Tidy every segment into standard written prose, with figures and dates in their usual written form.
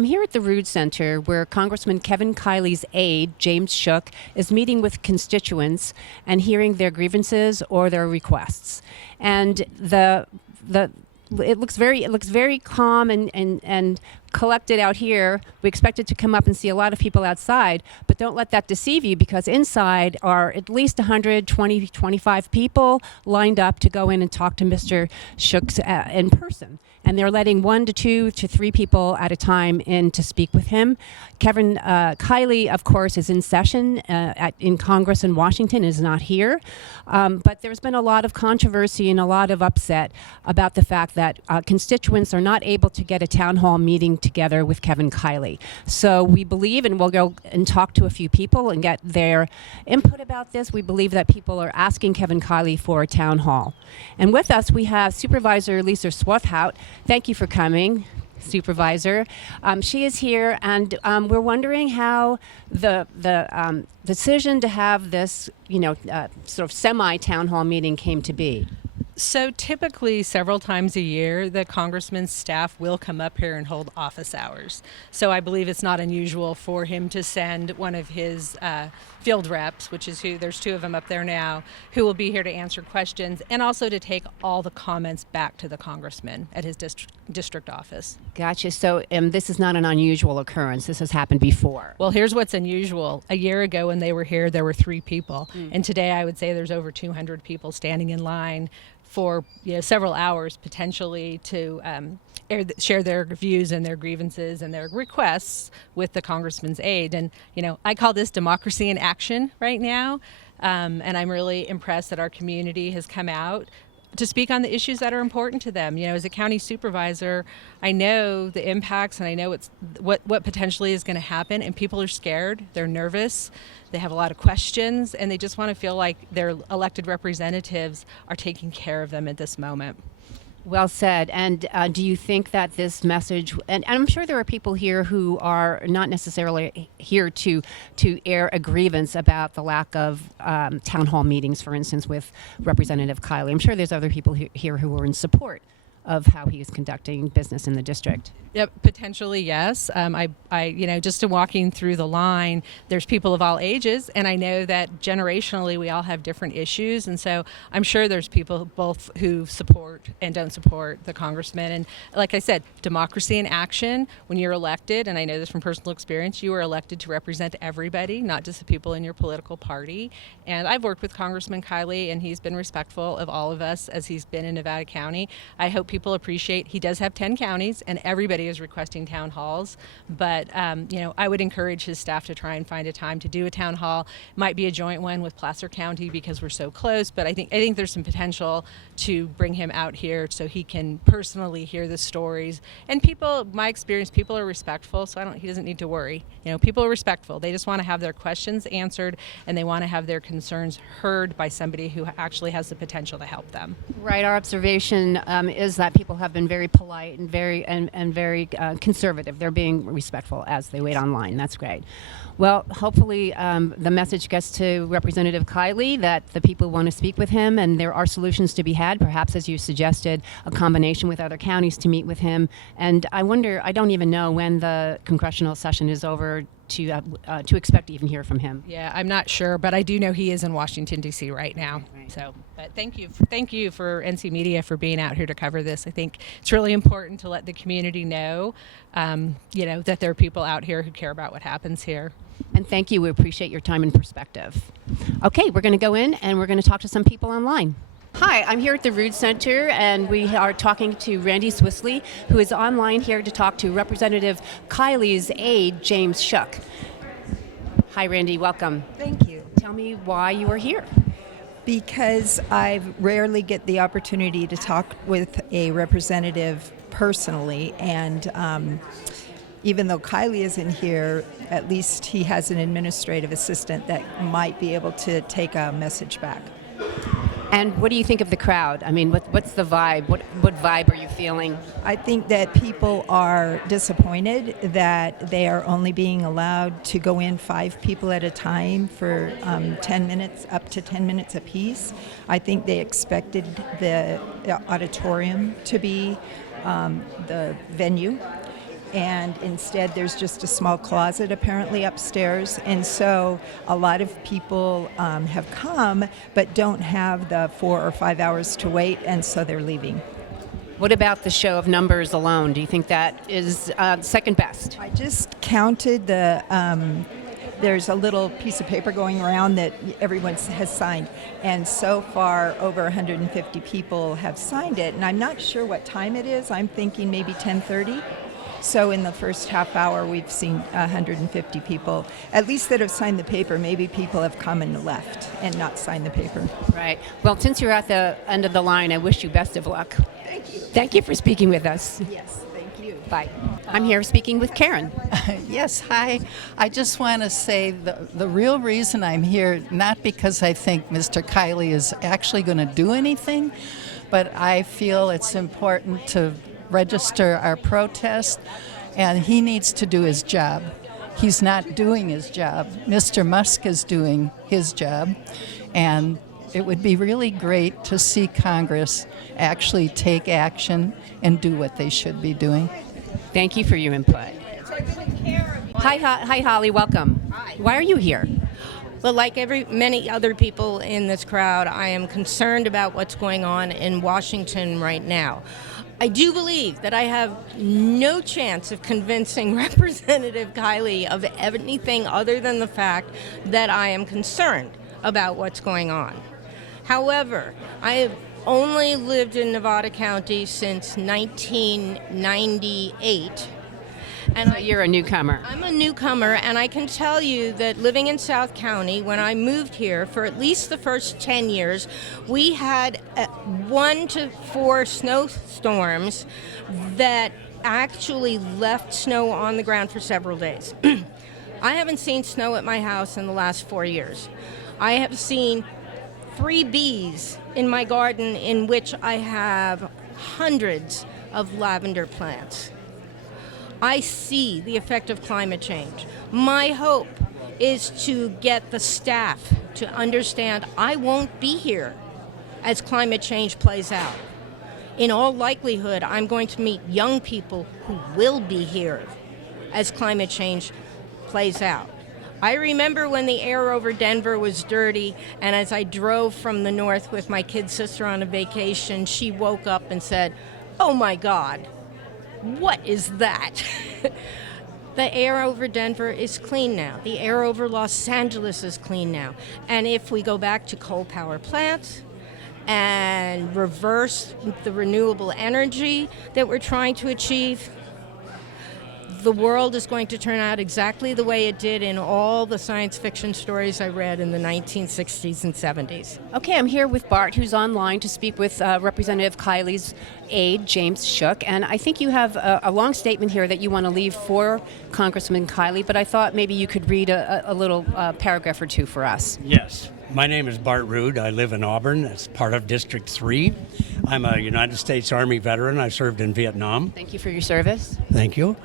I'm here at the Rood Center where Congressman Kevin Kiley's aide, James Shook, is meeting with constituents and hearing their grievances or their requests. And it looks very calm and collected out here. We expect it to come up and see a lot of people outside, but don't let that deceive you, because inside are at least 25 people lined up to go in and talk to Mr. Shook in person. And they're letting 1 to 2 to 3 people at a time in to speak with him. Kevin Kiley, of course, is in session in Congress in Washington, is not here. But there's been a lot of controversy and a lot of upset about the fact that constituents are not able to get a town hall meeting together with Kevin Kiley. So we believe, and we'll go and talk to a few people and get their input about this, we believe that people are asking Kevin Kiley for a town hall. And with us, we have Supervisor Lisa Swarthout. Thank you for coming, Supervisor. She is here, and we're wondering how the decision to have this, sort of semi-town hall meeting came to be. So typically several times a year, the congressman's staff will come up here and hold office hours. So I believe it's not unusual for him to send one of his field reps, which is there's 2 of them up there now, who will be here to answer questions and also to take all the comments back to the congressman at his district office. Gotcha. So this is not an unusual occurrence. This has happened before. Well, here's what's unusual. A year ago when they were here, there were 3 people. And today I would say there's over 200 people standing in line for several hours potentially to share their views and their grievances and their requests with the congressman's aide. And I call this democracy in action right now, and I'm really impressed that our community has come out to speak on the issues that are important to them. As a county supervisor, I know the impacts and I know what potentially is going to happen, and people are scared, they're nervous, they have a lot of questions, and they just want to feel like their elected representatives are taking care of them at this moment. Well said. And do you think that this message, and I'm sure there are people here who are not necessarily here to air a grievance about the lack of town hall meetings, for instance, with Representative Kiley. I'm sure there's other people here who are in support of how he is conducting business in the district. Yep, potentially, yes. Just in walking through the line, there's people of all ages, and I know that generationally we all have different issues, and so I'm sure there's people both who support and don't support the congressman. And like I said, democracy in action. When you're elected, and I know this from personal experience, you are elected to represent everybody, not just the people in your political party. And I've worked with Congressman Kiley, and he's been respectful of all of us as he's been in Nevada County. I hope people appreciate he does have 10 counties, and everybody is requesting town halls, but I would encourage his staff to try and find a time to do a town hall. It might be a joint one with Placer County because we're so close, but I think there's some potential to bring him out here so he can personally hear the stories. And my experience, people are respectful, so he doesn't need to worry. People are respectful. They just want to have their questions answered, and they want to have their concerns heard by somebody who actually has the potential to help them. Right. Our observation is that people have been very polite and very conservative. They're being respectful as they wait online. That's great. Well, hopefully the message gets to Representative Kiley that the people want to speak with him, and there are solutions to be had, perhaps, as you suggested, a combination with other counties to meet with him. And I wonder, I don't even know when the congressional session is over to expect to even hear from him. Yeah, I'm not sure, but I do know he is in Washington, D.C. right now. Right. So, but thank you for NC Media for being out here to cover this. I think it's really important to let the community know, that there are people out here who care about what happens here. And thank you. We appreciate your time and perspective. Okay, we're going to go in and we're going to talk to some people online. Hi, I'm here at the Rood Center, and we are talking to Randy Swissley, who is online here to talk to Representative Kiley's aide, James Shook. Hi, Randy. Welcome. Thank you. Tell me why you are here. Because I rarely get the opportunity to talk with a representative personally, and even though Kiley isn't here, at least he has an administrative assistant that might be able to take a message back. And what do you think of the crowd? I mean, what's the vibe? What vibe are you feeling? I think that people are disappointed that they are only being allowed to go in 5 people at a time for 10 minutes, up to 10 minutes apiece. I think they expected the auditorium to be the venue. and instead there's just a small closet apparently upstairs. And so a lot of people have come but don't have the 4 or 5 hours to wait, and so they're leaving. What about the show of numbers alone? Do you think that is second best? I just counted there's a little piece of paper going around that everyone has signed, and so far over 150 people have signed it, and I'm not sure what time it is. I'm thinking maybe 10:30. So in the first half hour we've seen 150 people, at least that have signed the paper. Maybe people have come and left and not signed the paper. Right. Well, since you're at the end of the line, I wish you best of luck. Thank you. Thank you for speaking with us. Yes, thank you. Bye. I'm here speaking with Karen. Yes, hi. I just want to say the real reason I'm here, not because I think Mr. Kiley is actually going to do anything, but I feel it's important to register our protest, and he needs to do his job. He's not doing his job. Mr. Musk is doing his job, and it would be really great to see Congress actually take action and do what they should be doing. Thank you for your input. Hi, Holly. Welcome. Hi. Why are you here? Well, like many other people in this crowd, I am concerned about what's going on in Washington right now. I do believe that I have no chance of convincing Representative Kiley of anything other than the fact that I am concerned about what's going on. However, I have only lived in Nevada County since 1998. And So you're a newcomer. I'm a newcomer, and I can tell you that living in South County, when I moved here, for at least the first 10 years, we had 1 to 4 snowstorms that actually left snow on the ground for several days. I haven't seen snow at my house in the last 4 years. I have seen 3 bees in my garden, in which I have hundreds of lavender plants. I see the effect of climate change. My hope is to get the staff to understand I won't be here as climate change plays out. In all likelihood, I'm going to meet young people who will be here as climate change plays out. I remember when the air over Denver was dirty, and as I drove from the north with my kid sister on a vacation, she woke up and said, "Oh my God, what is that?" The air over Denver is clean now. The air over Los Angeles is clean now. And if we go back to coal power plants and reverse the renewable energy that we're trying to achieve, the world is going to turn out exactly the way it did in all the science fiction stories I read in the 1960s and 70s. Okay, I'm here with Bart, who's online to speak with Representative Kiley's aide, James Shook. And I think you have a long statement here that you want to leave for Congressman Kiley, but I thought maybe you could read a little paragraph or two for us. Yes. My name is Bart Rood. I live in Auburn. It's part of District 3. I'm a United States Army veteran. I served in Vietnam. Thank you for your service. Thank you.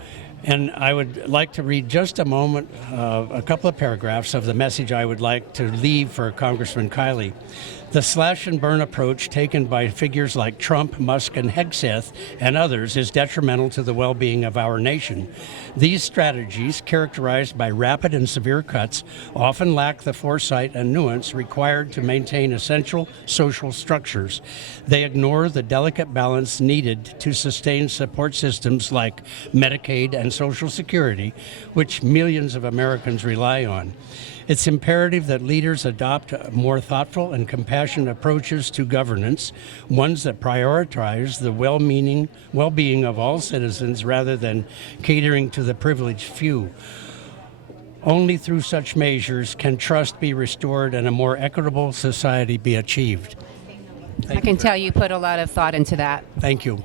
And I would like to read just a moment, a couple of paragraphs of the message I would like to leave for Congressman Kiley. The slash and burn approach taken by figures like Trump, Musk, and Hegseth and others is detrimental to the well-being of our nation. These strategies, characterized by rapid and severe cuts, often lack the foresight and nuance required to maintain essential social structures. They ignore the delicate balance needed to sustain support systems like Medicaid and Social Security, which millions of Americans rely on. It's imperative that leaders adopt more thoughtful and compassionate approaches to governance, ones that prioritize the well-being of all citizens rather than catering to the privileged few. Only through such measures can trust be restored and a more equitable society be achieved. I can tell you put a lot of thought into that. Thank you.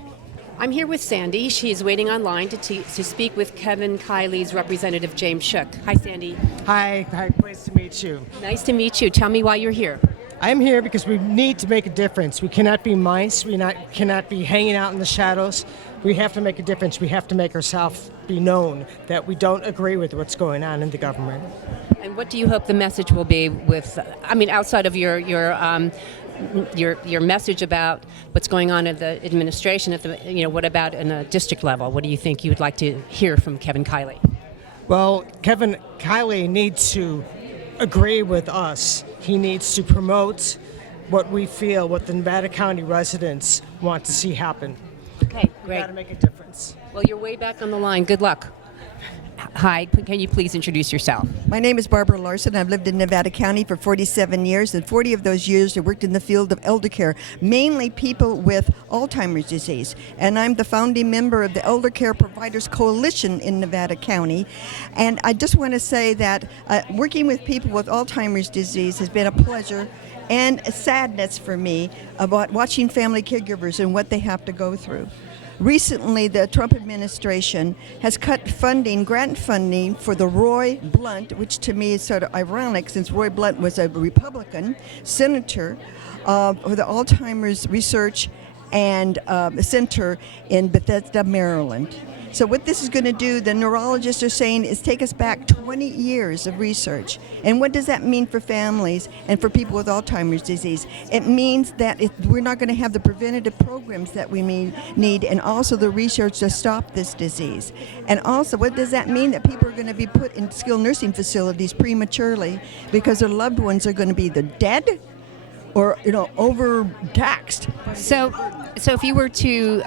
I'm here with Sandy. She's waiting online to speak with Kevin Kiley's representative, James Shook. Hi, Sandy. Hi, nice to meet you. Nice to meet you. Tell me why you're here. I'm here because we need to make a difference. We cannot be mice. Cannot be hanging out in the shadows. We have to make a difference. We have to make ourselves be known that we don't agree with what's going on in the government. And what do you hope the message will be with, outside of your your message about what's going on at the administration. What about in a district level? What do you think you would like to hear from Kevin Kiley? Well, Kevin Kiley needs to agree with us. He needs to promote what we feel, what the Nevada County residents want to see happen. Okay, We great. got to make a difference. Well, you're way back on the line. Good luck. Hi, can you please introduce yourself? My name is Barbara Larson. I've lived in Nevada County for 47 years, and 40 of those years I worked in the field of elder care, mainly people with Alzheimer's disease. And I'm the founding member of the Elder Care Providers Coalition in Nevada County. And I just want to say that working with people with Alzheimer's disease has been a pleasure and a sadness for me about watching family caregivers and what they have to go through. Recently, the Trump administration has cut funding, grant funding for the Roy Blunt, which to me is sort of ironic since Roy Blunt was a Republican senator for the Alzheimer's Research and Center in Bethesda, Maryland. So what this is going to do, the neurologists are saying, is take us back 20 years of research. And what does that mean for families and for people with Alzheimer's disease? It means that we're not going to have the preventative programs that we need, and also the research to stop this disease. And also, what does that mean? That people are going to be put in skilled nursing facilities prematurely because their loved ones are going to be either dead or overtaxed. So if you were to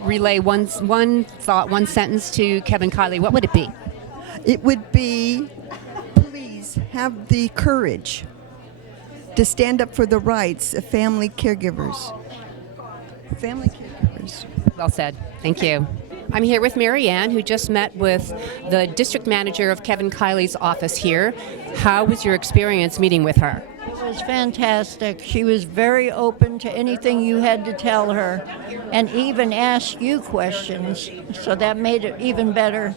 relay one thought, one sentence to Kevin Kiley, what would it be? It would be, please have the courage to stand up for the rights of family caregivers. Family caregivers. Well said. Thank you. I'm here with Mary Ann, who just met with the district manager of Kevin Kiley's office here. How was your experience meeting with her? It was fantastic. She was very open to anything you had to tell her and even asked you questions, so that made it even better.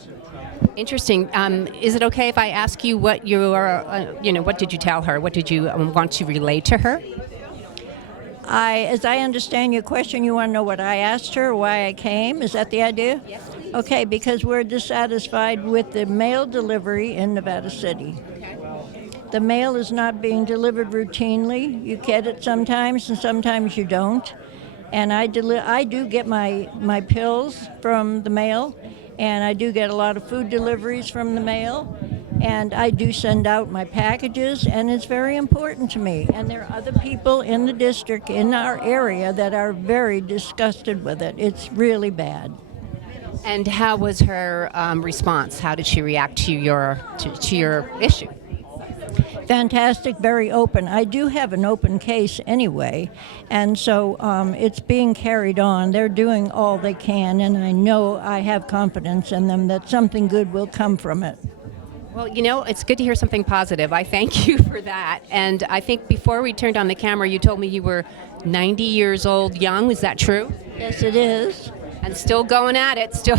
Interesting. Is it okay if I ask you what what did you tell her? What did you want to relay to her? As I understand your question, you want to know what I asked her, why I came? Is that the idea? Yes, please. Okay, because we're dissatisfied with the mail delivery in Nevada City. The mail is not being delivered routinely. You get it sometimes and sometimes you don't. And I do get my pills from the mail, and I do get a lot of food deliveries from the mail, and I do send out my packages, and it's very important to me. And there are other people in the district, in our area, that are very disgusted with it. It's really bad. And how was her response? How did she react to your issue? Fantastic, very open. I do have an open case anyway, and so it's being carried on. They're doing all they can, and I know I have confidence in them that something good will come from it. Well, it's good to hear something positive. I thank you for that. And I think before we turned on the camera, you told me you were 90 years old young. Is that true? Yes, it is. And still going at it, still,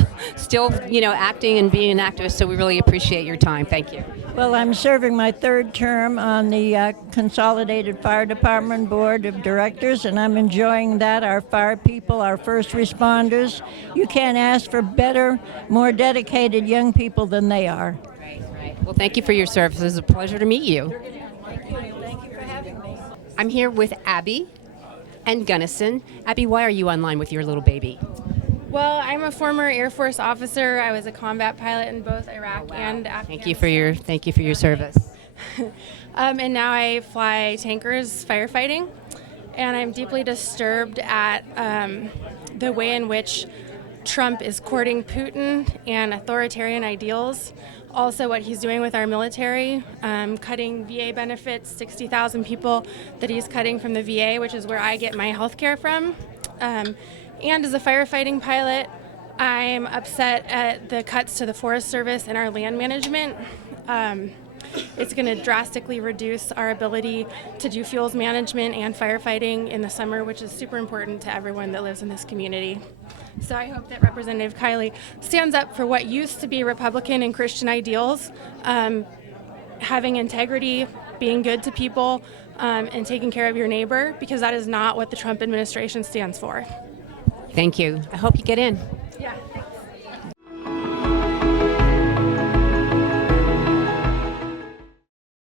acting and being an activist. So we really appreciate your time. Thank you. Well, I'm serving my third term on the Consolidated Fire Department Board of Directors, and I'm enjoying that. Our fire people, our first responders, you can't ask for better, more dedicated young people than they are. Right. Well, thank you for your service. It was a pleasure to meet you. Thank you for having me. I'm here with Abby and Gunnison. Abby, why are you online with your little baby? Well, I'm a former Air Force officer. I was a combat pilot in both Iraq and Afghanistan. Thank you for your service. And now I fly tankers firefighting. And I'm deeply disturbed at the way in which Trump is courting Putin and authoritarian ideals. Also what he's doing with our military, cutting VA benefits, 60,000 people that he's cutting from the VA, which is where I get my health care from. And as a firefighting pilot, I'm upset at the cuts to the Forest Service and our land management. It's going to drastically reduce our ability to do fuels management and firefighting in the summer, which is super important to everyone that lives in this community. So I hope that Representative Kiley stands up for what used to be Republican and Christian ideals, having integrity, being good to people, and taking care of your neighbor, because that is not what the Trump administration stands for. Thank you. I hope you get in. Yeah.